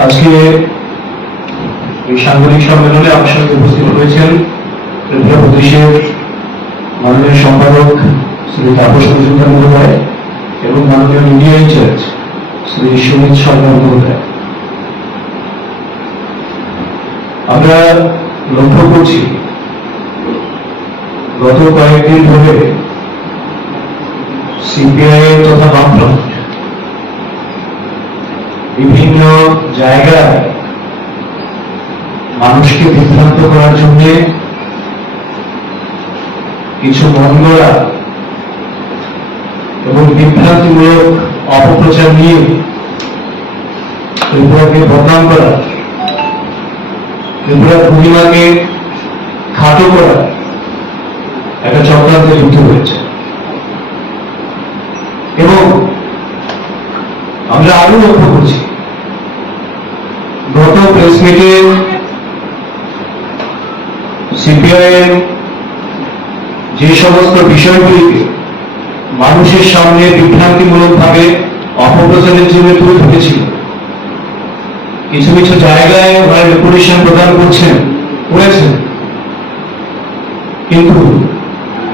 আজকে এই সাংবাদিক সম্মেলনে আমার সঙ্গে উপস্থিত হয়েছেন ত্রিপুরা প্রদেশের মাননীয় সম্পাদক শ্রী তাপস মজুমদার মহোদয় এবং মাননীয় মিডিয়া ইনচার্জ শ্রী সুমিত সরকার মহোদয়। আমরা লক্ষ্য করছি, গত কয়েকদিন ধরে সিপিআই তথা বামফ্রন্ট বিভিন্ন জায়গায় মানুষকে বিভ্রান্ত করার জন্য কিছু মনগড়া এবং বিভ্রান্তিমূলক অপপ্রচার নিয়ে ত্রিপুরাকে বদনাম করা ত্রিপুরা পূর্ণিমাকে খাটো করা একটা চক্রান্তে লিপ্ত হয়েছে। এবং আমরা আরও লক্ষ্য করছি গত প্রেস মিটে সিপিআইএম যে সমস্ত বিষয়গুলিকে মানুষের সামনে বিভ্রান্তিমূলক ভাবে অপপ্রচারের জন্য তুলে ধরেছিল, কিছু কিছু জায়গায় ওনারা রেপুটেশন প্রদান করছেন, করেছেন। কিন্তু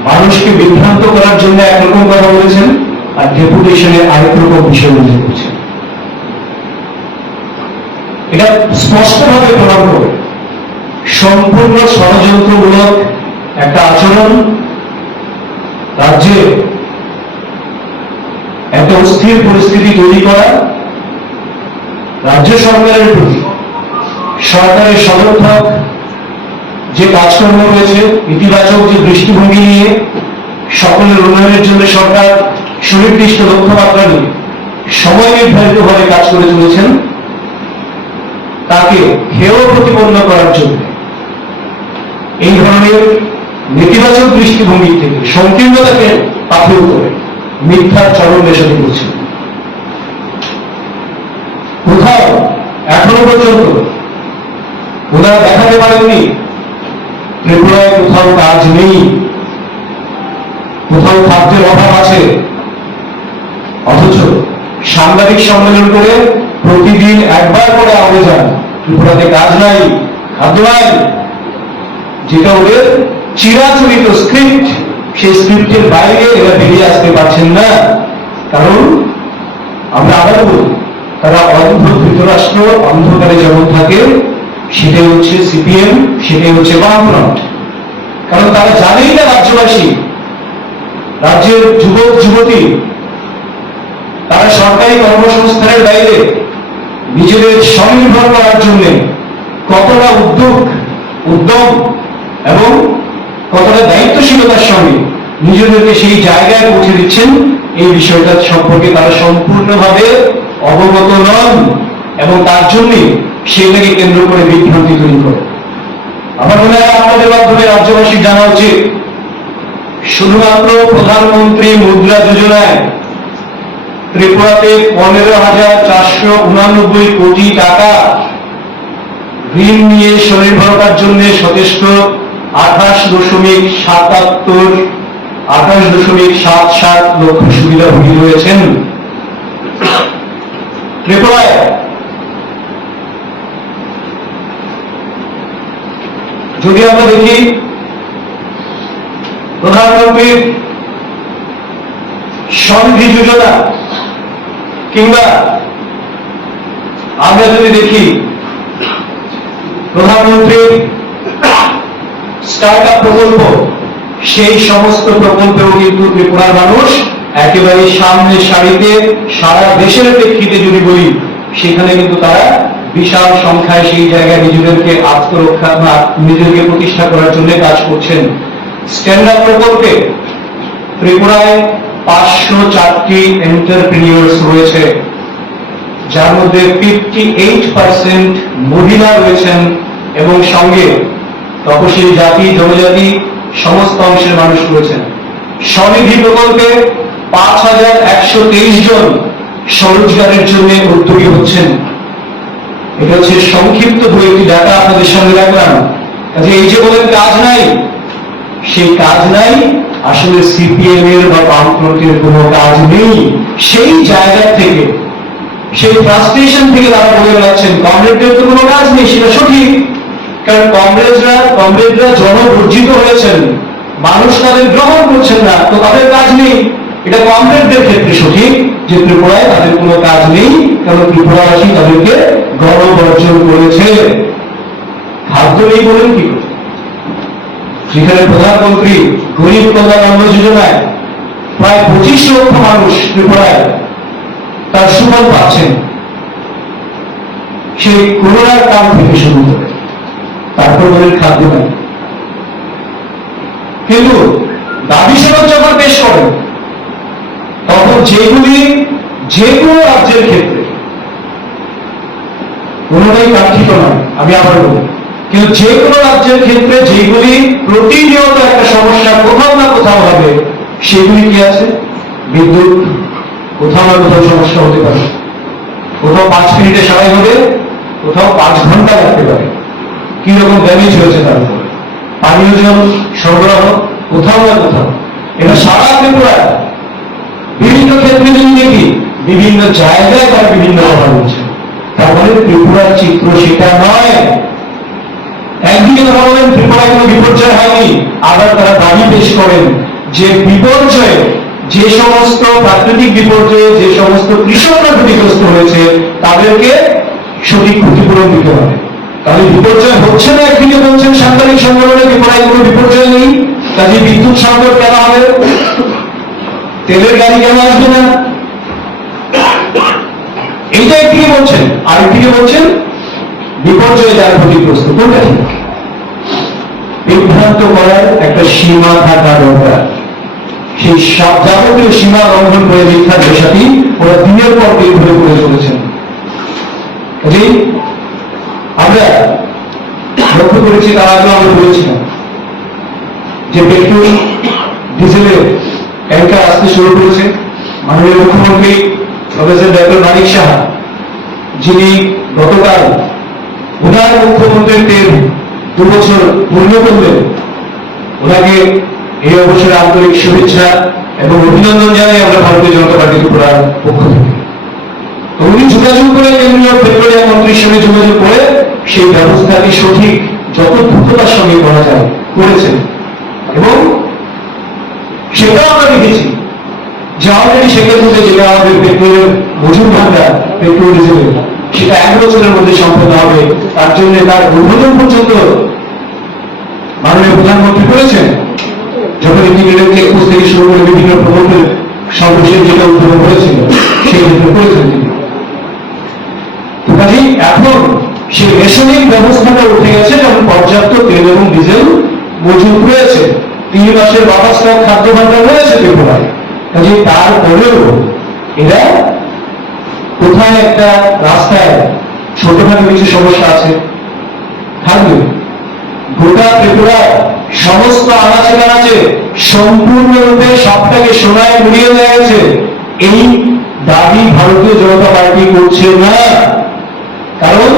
মানুষকে বিভ্রান্ত করার জন্য একরকম কথা বলেছেন আর ডেপুটেশনে আরেক রকম বিষয় উল্লেখ এটা স্পষ্টভাবে প্রমাণ করে সম্পূর্ণ ষড়যন্ত্রমূলক একটা আচরণ রাজ্যে একটা অস্থির পরিস্থিতি তৈরি করা রাজ্য সরকারের প্রতি। সরকারের সমর্থক যে কাজকর্ম রয়েছে, ইতিবাচক যে দৃষ্টিভঙ্গি নিয়ে সকলের উন্নয়নের জন্য সরকার সুনির্দিষ্ট লক্ষ্যমাত্রা নিয়ে সময় নির্ধারিতভাবে কাজ করে চলেছেন। তাকে হেয় প্রতিপন্ন করার জন্য। এই ধরনের নেতিবাচক দৃষ্টিভঙ্গি থেকে সংকীর্ণতাকে পাথর করে মিথ্যার চরম বেশাতি করছেন কোথাও এখনও পর্যন্ত ওনারা দেখাতে পারেননি, ত্রিপুরায় কোথাও কাজ নেই, কোথাও খাদ্যের অভাব আছে। অথচ সাংবাদিক সম্মেলন করে প্রতিদিন একবার করে আগে যান ত্রিপুরাতে কাজ নাই খাদ্য নাই যেটা ওদের চিরাচরিত স্ক্রিপ্ট সেই স্ক্রিপ্টের বাইরে এরা বেরিয়ে আসতে পারছেন না। কারণ, আমরা আবার বলি, তারা অন্ধ ধৃতরাষ্ট্র, অন্ধকারে যেমন থাকে, সেটাই হচ্ছে সিপিএম, সেটাই হচ্ছে বামফ্রন্ট। কারণ তারা জানেই না রাজ্যবাসী, রাজ্যের যুবক, যুবতী, তারা সরকারি কর্মসংস্থানের বাইরে নিজেদের স্বনির্ভর করার জন্য কতটা উদ্যোগ, উদ্যম এবং কতটা দায়িত্বশীলতার সঙ্গে নিজেদেরকে সেই জায়গায় পৌঁছে দিচ্ছেন, এই বিষয়টা সম্পর্কে তারা সম্পূর্ণভাবে অবগত নন এবং তার জন্য সেটাকে কেন্দ্র করে বিভ্রান্তি তৈরি করে। আমার মনে হয় আমাদের মাধ্যমে রাজ্যবাসী জানা উচিত, শুধুমাত্র প্রধানমন্ত্রী মুদ্রা যোজনায় ত্রিপুরাতে পনেরো হাজার চারশো উনানব্বই কোটি টাকা ঋণ নিয়ে স্বনির্ভরতার জন্য সচেষ্ট আঠাশ দশমিক সাতাত্তর, আঠাশ দশমিক সাত সাত লক্ষ সুবিধাভোগী রয়েছেন। ত্রিপুরায় যদি আমরা দেখি, প্রধানমন্ত্রীর সমৃদ্ধি যোজনা কিংবা আমরা যদি দেখি প্রধানমন্ত্রীর স্টার্ট আপ প্রকল্প, সেই সমস্ত প্রকল্পেও কিন্তু ত্রিপুরার মানুষ একেবারে সামনে সারিতে, সারা দেশের প্রেক্ষিতে যদি বলি, সেখানে কিন্তু তারা বিশাল সংখ্যায় সেই জায়গায় নিজেদেরকে আত্মরক্ষা বা নিজেদেরকে প্রতিষ্ঠা করার জন্য কাজ করছেন। স্ট্যান্ড আপ প্রকল্পে ত্রিপুরায় পাঁচশো চারটি এন্টারপ্রিনিয়র্স রয়েছে, যার মধ্যে ফিফটি এইট পার্সেন্ট মহিলা রয়েছেন এবং সঙ্গে জাতি, জনজাতি, সমস্ত অংশের মানুষ রয়েছেন। স্বনিধি প্রকল্পে পাঁচ হাজার একশো তেইশ জন স্বরোজগারের জন্য উদ্যোগী হচ্ছেন। এটা হচ্ছে সংক্ষিপ্ত বই, একটি ডাটা আপনাদের সঙ্গে রাখলাম। কাজে এই যে বলেন কাজ নাই, সেই কাজ নাই আসলে সিপিএম এর বা বামফ্রন্টের কোনো কাজ নেই। সেই জায়গা থেকে, সেই ফ্রাস্ট্রেশন থেকে তারা বলে বেড়াচ্ছেন কমরেডদের তো কোনো কাজ নেই, সেটা সঠিক। কারণ কংগ্রেসরা কংগ্রেসরা জনবর্জিত হয়েছেন। মানুষ তাদের গ্রহণ করছেন না, তো তাদের কাজ নেই। এটা কংগ্রেসদের ক্ষেত্রে সঠিক যে ত্রিপুরায় তাদের কোনো কাজ নেই, কারণ ত্রিপুরাবাসী তাদেরকে গণবর্জন করেছে। খাদ্য নেই বলেন কি করে? যেখানে প্রধানমন্ত্রী গরিব কল্যাণ অন্ন যোজনায় প্রায় পঁচিশ লক্ষ মানুষ ত্রিপুরায় তার সুফল পাচ্ছেন। সেই করোনার কাল থেকে শুরু করে তারপর বলেন খাদ্য নাই। কিন্তু দাবি সনদ যখন পেশ করেন, তখন যেগুলি যে কোনো রাজ্যের ক্ষেত্রে কোনোটাই কাঙ্ক্ষিত নয়। আমি আবার বলি কিন্তু যে কোনো রাজ্যের ক্ষেত্রে যেগুলি প্রতিনিয়ত একটা সমস্যা কোথাও না কোথাও হবে, সেগুলি কি আছে? বিদ্যুৎ, কোথাও না কোথাও সমস্যা হতে পারে। কোথাও পাঁচ মিনিটে সারাই হবে, কোথাও পাঁচ ঘণ্টা লাগতে পারে। কি রকম ড্যামেজ হয়েছে তার উপরে? পানীয় জল সরবরাহ, কোথাও না কোথাও। এটা সারা ত্রিপুরায় বিভিন্ন ক্ষেত্রে যদি দেখি, বিভিন্ন জায়গায় তার বিভিন্ন অভাব হচ্ছে। তার মানে ত্রিপুরার চিত্র সেটা নয়। ত্রিপুরায় কোনো বিপর্যয় হয়নি, আবার তারা দাবি পেশ করেন যে বিপর্যয়ে যে সমস্ত প্রাকৃতিক বিপর্যয়ে, যে সমস্ত কৃষকরা ক্ষতিগ্রস্ত হয়েছে, তাদেরকে সঠিক ক্ষতিপূরণ দিতে হবে। তাহলে বিপর্যয় হচ্ছে না একদিকে বলছেন সাংবাদিক সম্মেলনে ত্রিপুরায় কোনো বিপর্যয় নেই কাজে বিদ্যুৎ সংকট কেন হবে? তেলের গাড়ি কেন আসবে না? এইটা একদিকে বলছেন। আর একদিকে বলছেন, বিপর্যয়ে যারা ক্ষতিগ্রস্ত, কোনটা ঠিক? বিভ্রান্ত করার একটা সীমা থাকা দরকার। সেই যাবতীয় সীমা লঙ্ঘন করে মিথ্যার পেশাটি ওরা দিনের পর দিন ধরে করে চলেছেন। আমরা লক্ষ্য করেছি, তার আগে আমরা বলেছিলাম যে পেট্রোল ডিজেলের ট্যাঙ্কার আসতে শুরু করেছে। মাননীয় মুখ্যমন্ত্রী প্রফেসর ডক্টর মানিক সাহা, যিনি গতকাল ওনার মুখ্যমন্ত্রীর দু বছর পূর্ণ করলেন। ওনাকে এই অবসরে আন্তরিক শুভেচ্ছা এবং অভিনন্দন জানাই আমরা ভারতীয় জনতা পার্টি ত্রিপুরার পক্ষ থেকে। উনি যোগাযোগ করে কেন্দ্রীয় পেট্রোলিয়াম মন্ত্রীর সঙ্গে যোগাযোগ করে সেই ব্যবস্থাটি সঠিক যত দ্রুততার সঙ্গে করা যায় করেছেন। এবং সেটাও আমরা দেখেছি যে অলরেডি সেক্ষেত্রে যেটা আমাদের পেট্রোলের মজুর ভান্ডার পেট্রোল ডিজেলের। সেটা এক বছরের মধ্যে সম্পন্ন হবে। তার জন্য তার উদ্বোধন পর্যন্ত মাননীয় প্রধানমন্ত্রী করেছেন। যখন ইন্টিগ্রেটেড চেকপোস্ট থেকে শুরু করে বিভিন্ন প্রকল্পের সর্বশেষ যেটা উদ্বোধন হয়েছিল সেই করেছেন তিনি। এখন সেই রেশনিং ব্যবস্থাটা উঠে গেছে যেমন পর্যাপ্ত তেল এবং ডিজেল মজুদ রয়েছে। তিন মাসের বাবা খাদ্য ভাণ্ডার রয়েছে ত্রিপুরায়। কাজে তারপরেও এরা কোথায় একটা রাস্তায় ছোটখাটো কিছু সমস্যা আছে? থাকবে গোটা ত্রিপুরার সমস্ত আনাচে কানাচে সম্পূর্ণরূপে সবটাকে সোনায় মুড়িয়ে দেওয়া গেছে এই দাবি ভারতীয় জনতা পার্টি করছে না। কারণ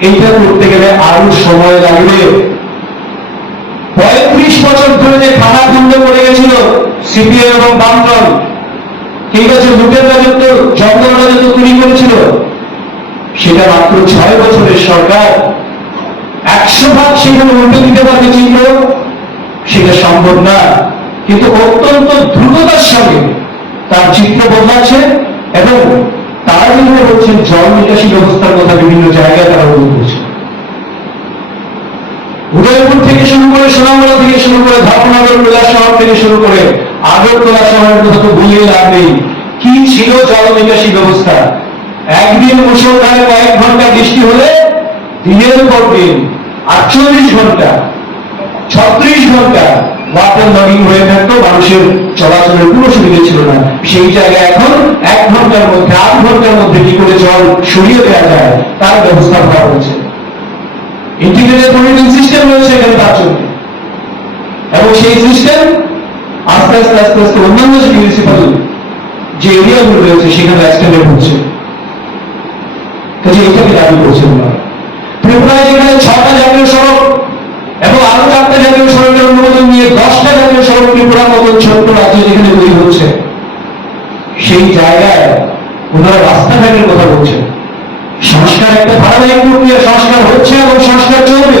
এইটা করতে গেলে আরও সময় লাগবে। পঁয়ত্রিশ বছর ধরে যে খানা খন্ড করে গেছিল, সিপিএম এবং বামদল ঠিক আছে লুটের রাজত্ব জঙ্গল রাজত্ব তৈরি করেছিল। সেটা মাত্র ছয় বছরের সরকার। একশো ভাগ সেখানে উল্টে দিতে পারবে চিহ্ন সেটা সম্ভব না। কিন্তু অত্যন্ত দ্রুততার সঙ্গে তার চিত্র বদলাচ্ছে এবং তারা যেভাবে বলছেন জল নিকাশি ব্যবস্থার কথা বিভিন্ন জায়গায় তারা উল্লেখ করছে। উদয়পুর থেকে শুরু করে সোনামুড়া থেকে শুরু করে ধর্মনগর কৈলাস শহর থেকে শুরু করে আগরতলা শহরের কথা তো ভুলিয়ে লাভ নেই। কি ছিল জল নিকাশি ব্যবস্থা? একদিন মুসলধারে কয়েক ঘণ্টা বৃষ্টি হলে দিনের পর দিন আটচল্লিশ ঘণ্টা, ছত্রিশ ঘণ্টা ওয়াটার লগিং হয়ে থাকতো, মানুষের চলাচলের কোনো সুবিধা ছিল না। সেই জায়গায় এখন এক ঘণ্টার মধ্যে আধ ঘণ্টার মধ্যে কি করে জল সরিয়ে দেওয়া যায়, তার ব্যবস্থা করা হয়েছে। ইন্টিগ্রেটেড মনিটরিং সিস্টেম রয়েছে এখানে তার জন্য। এবং সেই সিস্টেম আস্তে আস্তে আস্তে আস্তে অন্যান্য যে মিউনিসিপাল যে এরিয়াগুলো রয়েছে, সেখানে এক্সটেন্ডেড হচ্ছে। কাজে এটাকে দাবি করছেন ওনারা। ত্রিপুরায় যেখানে ছটা জাতীয় সড়ক এবং আরও চারটা জাতীয় সড়কের অনুমোদন নিয়ে দশটা জাতীয় সড়ক ত্রিপুরার মতন ছোট্ট রাজ্য যেখানে তৈরি হচ্ছে, সেই জায়গায় ওনারা রাস্তাঘাটের কথা বলছেন। সংস্কার একটা ধারাবাহিক প্রক্রিয়া, সংস্কার হচ্ছে এবং সংস্কার চলবে।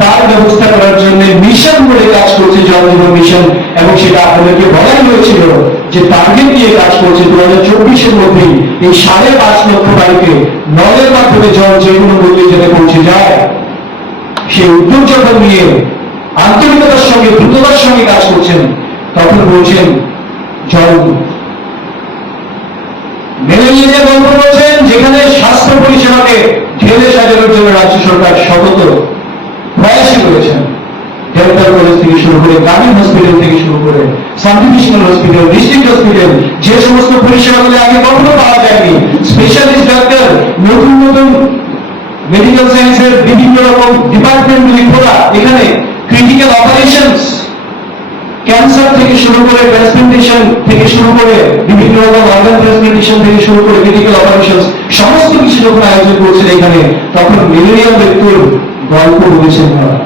তার ব্যবস্থা করার জন্য মিশন বলে কাজ করছে জল জীবন মিশন এবং সেটা আপনাদেরকে বলাই হয়েছিল যে টার্গেট দিয়ে কাজ করছে দু হাজার চব্বিশের মধ্যেই। এই সাড়ে পাঁচ লক্ষ বাড়িতে নলের মাধ্যমে জল যে কোনো যাতে পৌঁছে যায়। সেই উদ্যোগ যখন নিয়ে আন্তরিকতার সঙ্গে, দ্রুততার সঙ্গে কাজ করছেন, তখন বলছেন জল মেনে নিয়ে যে গল্প করছেন যেখানে স্বাস্থ্য পরিষেবাকে ঢেলে সাজানোর জন্য রাজ্য সরকার সতত প্রয়াসী করেছেন ডেন্টাল কলেজ থেকে শুরু করে গ্রামীণ হসপিটাল থেকে শুরু করে সাবডিভিশনাল হসপিটাল ডিস্ট্রিক্ট হসপিটাল যে সমস্ত পরিষেবাগুলো আগে কখনো পাওয়া যায়নি স্পেশালিস্ট ডাক্তার নতুন নতুন মেডিকেল সায়েন্সের বিভিন্ন রকম ডিপার্টমেন্টগুলি খোলা, এখানে ক্রিটিক্যাল অপারেশনস ক্যান্সার থেকে শুরু করে ট্রান্সপ্লান্টেশন থেকে শুরু করে বিভিন্ন রকম অর্গান ট্রান্সপ্লান্টেশন থেকে শুরু করে মেডিকেল অপারেশন সমস্ত কিছু যখন আয়োজন করছেন এখানে। তখন মিলেনিয়াম মৃত্যুর গল্প বলেছেন ওনারা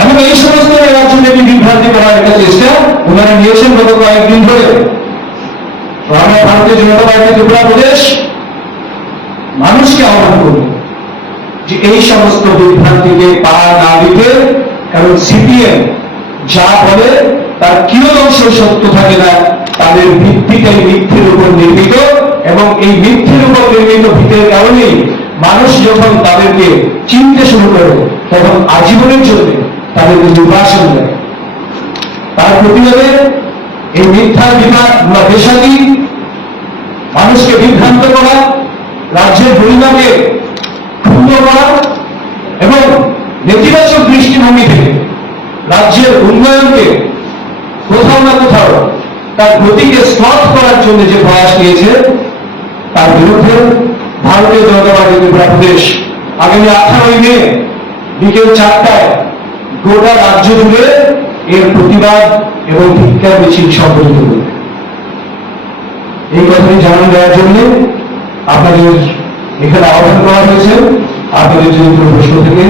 এবং এই সমস্ত রাজ্যব্যাপী বিভ্রান্তি করার একটা চেষ্টা ওনারা নিয়েছেন গত কয়েকদিন ধরে। আমরা ভারতীয় জনতা পার্টি, ত্রিপুরা প্রদেশ, মানুষকে আহ্বান করব যে এই সমস্ত বিভ্রান্তিকে পা না দিতে, কারণ সিপিএম যা বলে তার কিয়দংশ সত্য থাকে না, তাদের ভিত্তিটাই মিথ্যের উপর নির্মিত এবং এই মিথ্যের উপর নির্মিত ভিতের কারণেই মানুষ যখন তাদেরকে চিনতে শুরু করে, তখন আজীবনের জন্য তাদেরকে নির্বাসন দেয়। তার প্রতিবাদে এই মিথ্যা বিভাগ বা মানুষকে বিভ্রান্ত করা, রাজ্যের পরিমাণকে ক্ষুণ্ণ করা এবং নেতিবাচক দৃষ্টিভঙ্গি থেকে রাজ্যের উন্নয়নকে কোথাও না কোথাও তার গতিকে স্তট করার জন্য যে প্রয়াস নিয়েছে, তার বিরুদ্ধে ভারতীয় জনতা পার্টি ত্রিপুরা প্রদেশ আগামী আঠারোই মে বিকেল চারটায় গোটা রাজ্য জুড়ে এর প্রতিবাদ এবং ভিক্ষা মিছিল সংগঠিত করবে এই কথাটি জানানো দেওয়ার জন্য আপনাদের এখানে আহ্বান করা হয়েছে। আপনাদের যদি কোনো প্রশ্ন থেকে।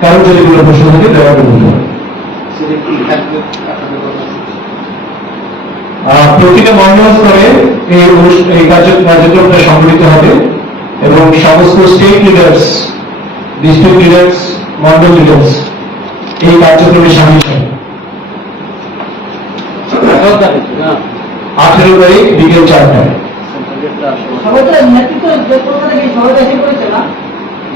কারও যদি কোনো প্রশ্ন থাকে দয়া করে বলতে পারেন। সেটা কি থাকবে আপনাদের কথা আহ, প্রতিটা মন্ডল এই এই কার্য- কার্যক্রমটা সংগঠিত হবে এবং সমস্ত state leaders district leaders mandal leaders এই কার্যক্রমে সামিল হবে আঠেরো তারিখ বিকেল চারটায়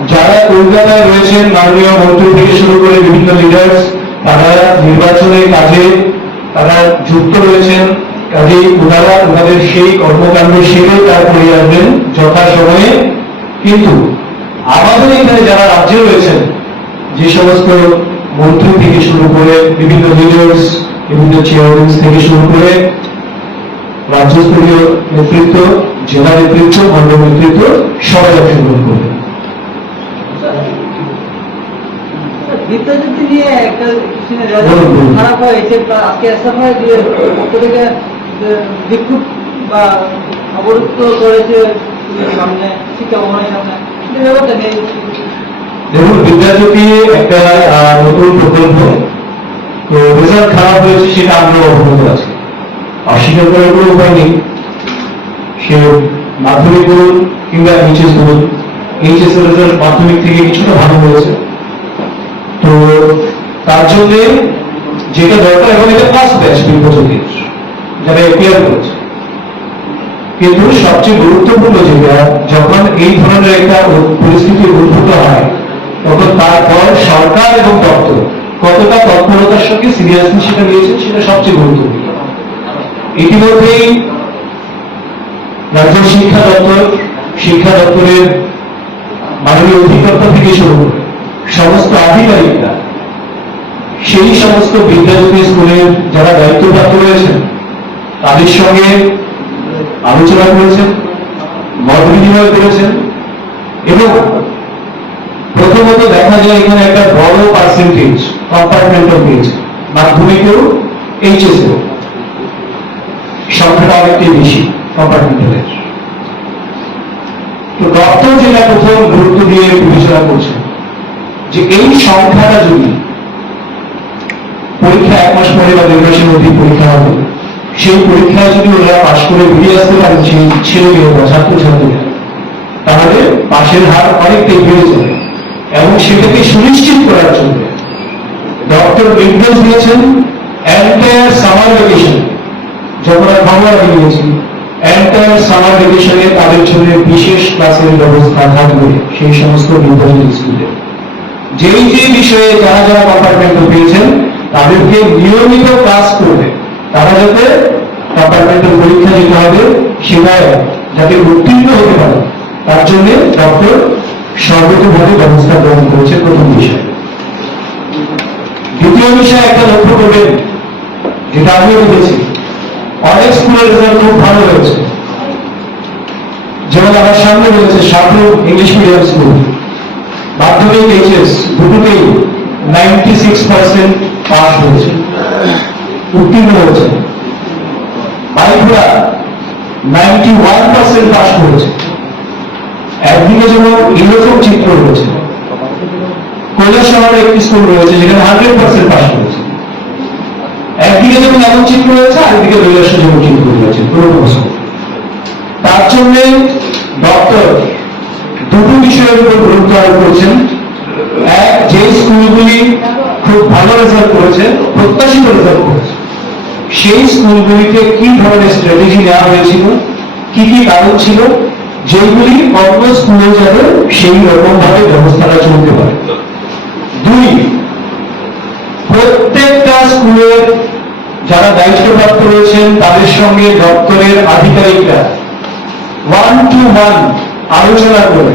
যারা কলকাতায় রয়েছেন, মাননীয় মন্ত্রী থেকে শুরু করে বিভিন্ন লিডার্স তারা নির্বাচনের কাজে, তারা যুক্ত রয়েছেন। কাজেই ওনারা ওনাদের সেই কর্মকাণ্ড সেরে তার করে আসবেন যথাসময়ে কিন্তু আমাদের এখানে যারা রাজ্যে রয়েছেন যে সমস্ত মন্ত্রী থেকে শুরু করে বিভিন্ন লিডার্স বিভিন্ন চেয়ারম্যান থেকে শুরু করে রাজ্যস্তরীয় নেতৃত্ব জেলা নেতৃত্ব মন্ডল নেতৃত্ব সবাই অংশগ্রহণ করবে নিয়ে একটা। খারাপ হয়েছে আজকে এসএফআই দিয়ে পক্ষ থেকে বিক্ষোভ বা অবরুদ্ধ করেছে সামনে, শিক্ষা ভবনের সামনে দেখুন, বিদ্যাজ্যোতি একটা নতুন প্রকল্প। তো রেজাল্ট খারাপ হয়েছে সেটা আমরা অবগত আছি। অস্বীকার করার কোনো উপায় নেই। সে মাধ্যমিক বলুন কিংবা এইচএস বলুন এইচএস রেজাল্ট মাধ্যমিক থেকে কিছুটা ভালো হয়েছে। তো তার জন্য যেটা দরকার এখন এটা ফার্স্ট ব্যাচ বিপর্যয় যারা এপিআর করেছে। কিন্তু সবচেয়ে গুরুত্বপূর্ণ যেটা যখন এই ধরনের একটা পরিস্থিতি উদ্ভূত হয়, তখন তারপর সরকার এবং দপ্তর কতটা তৎপরতার সঙ্গে সিরিয়াসলি সেটা নিয়েছে, সেটা সবচেয়ে গুরুত্বপূর্ণ। ইতিমধ্যেই রাজ্য শিক্ষা দপ্তর, শিক্ষা দপ্তরের মাননীয় অধিকর্তা থেকে শুরু সমস্ত আধিকারিকরা, সেই সমস্ত বিদ্যাজ্যোতি স্কুলের যারা দায়িত্বপ্রাপ্ত রয়েছেন তাদের সঙ্গে আলোচনা করেছেন, মত বিনিময় করেছেন এবং প্রথমত দেখা যায় এখানে একটা বড় পার্সেন্টেজ কম্পার্টমেন্টাল পেয়েছে মাধ্যমিকেও এইচএসেও সংখ্যাটা অনেকটাই বেশি কম্পার্টমেন্টালের তো ডক্টর যেটা প্রথম গুরুত্ব দিয়ে বিবেচনা করছেন যে এই সংখ্যাটা যদি পরীক্ষা এক মাস পরে বা দেড় মাসের মধ্যে পরীক্ষা হবে সেই পরীক্ষায় যদি ওরা পাশ করে বেরিয়ে আসতে পারেন সেই ছেলে বা ছাত্রছাত্রীরা তাহলে পাশের হার অনেকটাই বেড়ে যাবে এবং সেটাকে সুনিশ্চিত করার জন্য ডক্টর নির্দেশ দিয়েছেন এন্টায়ার সামার ভ্যাকেশন যখন আমি নিয়েছি এন্টায়ার সামার ভ্যাকেশনে তাদের জন্য বিশেষ ক্লাসের ব্যবস্থা থাকবে, সেই সমস্ত নির্বাচিত স্কুলে যেই যে বিষয়ে যারা যারা কম্পার্টমেন্ট পেয়েছেন, তাদেরকে নিয়মিত ক্লাস করবে। তারা যাতে কম্পার্টমেন্টাল পরীক্ষা দিতে হবে সেটায় যাতে উত্তীর্ণ হতে পারে। তার জন্য ডক্টর সর্বতভাবে ব্যবস্থা গ্রহণ করেছে প্রথম বিষয়। দ্বিতীয় বিষয় একটা লক্ষ্য করবেন, যেটা আমিও দেখেছি। অনেক স্কুলের রেজাল্ট খুব ভালো হয়েছে। যেমন আমার সামনে রয়েছে সাধু ইংলিশ মিডিয়াম স্কুল মাধ্যমিক এইচএস দুটোতেই নাইনটি সিক্স পার্সেন্ট পাস হয়েছে। উত্তীর্ণ হয়েছে। Baripura ninety one percent pass করেছে। একদিকে যেমন এরকম চিত্র রয়েছে, কৈলাস শহরে একটি স্কুল রয়েছে, যেখানে হান্ড্রেড পার্সেন্ট পাস করেছে। একদিকে যেমন এমন চিত্র রয়েছে, আরেকদিকে কৈলাসের যেমন চিত্র রয়েছে স্কুল তার জন্য ডক্টর দুটো বিষয়ের উপর গুরুত্ব আরোপ করছেন। এক, যে স্কুলগুলি খুব ভালো রেজাল্ট করেছে, প্রত্যাশিত রেজাল্ট করেছে। সেই স্কুলগুলিতে কি ধরনের স্ট্র্যাটেজি নেওয়া হয়েছিল? কি কি কারণ ছিল? যেগুলি অন্য স্কুলে যাতে সেই রকম ভাবে ব্যবস্থাটা চলতে পারে। দুই, প্রত্যেকটা স্কুলের যারা দায়িত্বপ্রাপ্ত রয়েছেন, তাদের সঙ্গে দপ্তরের আধিকারিকরা ওয়ান টু ওয়ান আলোচনা করে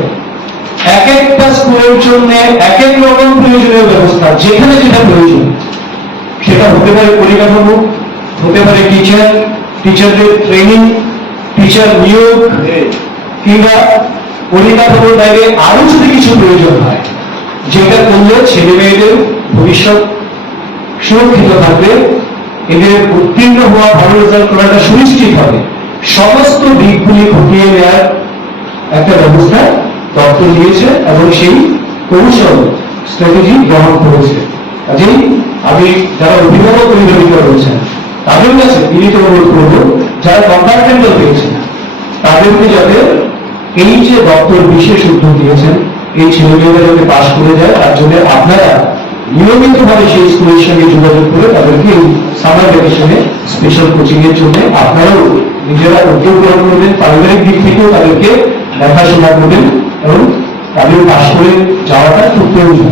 এক একটা স্কুলের জন্য এক এক রকম প্রয়োজনীয় ব্যবস্থা, যেখানে যেটা প্রয়োজন, সেটা হতে পারে পরিকাঠামো হতে পারে টিচার টিচারদের ট্রেনিং টিচার নিয়োগ, কিংবা পরিকাঠামোর বাইরে আরও যদি কিছু প্রয়োজন হয়, যেটা করলে ছেলে মেয়েদের ভবিষ্যৎ সুরক্ষিত থাকবে, এদের উত্তীর্ণ হওয়া ভালো রেজাল্ট করাটা সুনিশ্চিত হবে। সমস্ত দিকগুলি খতিয়ে নেওয়ার একটা ব্যবস্থা দপ্তর নিয়েছে এবং সেই কৌশল স্ট্র্যাটেজি গ্রহণ করেছে। কাজেই আমি যারা অভিভাবক অভিভাবিকা রয়েছেন তাদের কাছে বিনীত অনুরোধ করব, যারা কম্পার্টমেন্টাল পেয়েছেন, তাদেরকে যাতে এই যে দপ্তর বিশেষ উদ্যোগ দিয়েছেন এই ছেলেমেয়েরা যাতে পাশ করে যায়, তার জন্য আপনারা নিয়মিতভাবে সেই স্কুলের সঙ্গে যোগাযোগ করে তাদেরকে এই সামার ভ্যাকেশনে স্পেশাল কোচিং এর জন্য আপনারাও নিজেরা উদ্যোগ গ্রহণ করবেন, পারিবারিক দিক থেকেও তাদেরকে দেখাশোনা করবেন এবং তাদের পাশ করে যাওয়াটা খুব প্রয়োজন